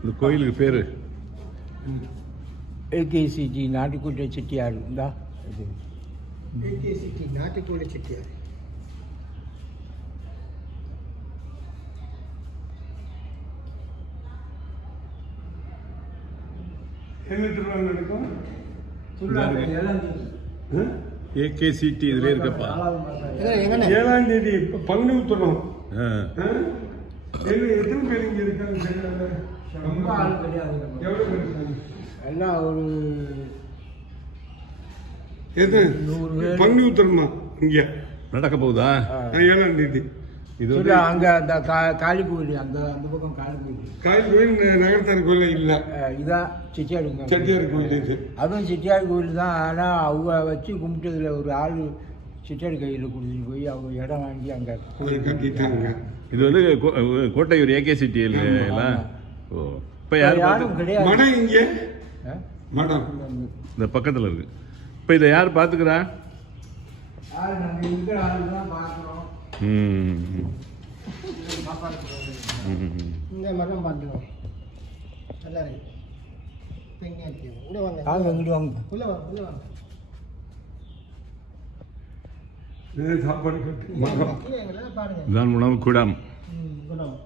இந்த கோயிலுக்கு பேரு ஏகேசிடி நாட்டுக்கோட்டை செட்டியார் இருந்தா ஏகேசிடி நாட்டுக்கோட்டை செட்டியார். என்ன திருவிழா நடக்கும்? ஏகேசிடி இதுல இருக்கப்பா. 7ஆம் தேதி பங்குனி உத்திரம். எத்தனை பேர் இங்க இருக்காங்க? எவ்வளவு பேர் இருக்காங்க? எல்லாம் ஒரு பங்குனி உத்திரமா இங்க நடக்க போகுதா? 7ஆம் தேதி. இது அங்க அந்த காளி கோயில் அந்த பக்கம் காளி கோயில் நகரத்தார் கோயில் இல்ல, இதான் செட்டியார் செட்டியார் கோயில். இது அதுவும் செட்டியார் கோயில் தான். ஆனா அவங்க வச்சு கும்பிட்டதுல ஒரு ஆள் செட்டியார் கையில் கொடுத்துட்டு போய் அவங்க இடம் வாங்கி அங்க கட்டிட்டாங்க. இது வந்து கோட்டையூர் ஏகேசிடி எல்லாம். ஓ, இப்ப யாரும் கிடையாது. மடம் இங்க மடம் இந்த பக்கத்துல இருக்கு. இப்ப இதை யார் பாத்துக்கிறா? நம்ம இருக்கிற ஆள் தான் பார்க்கணும். இந்த மரம் பார்த்துக்கணும். நல்லா இருக்கு. உள்ள வாங்க, உள்ள வாங்க. சாப்பாடு கட்டு பாருங்க, இதுதான் உணவு கூடம். குணம்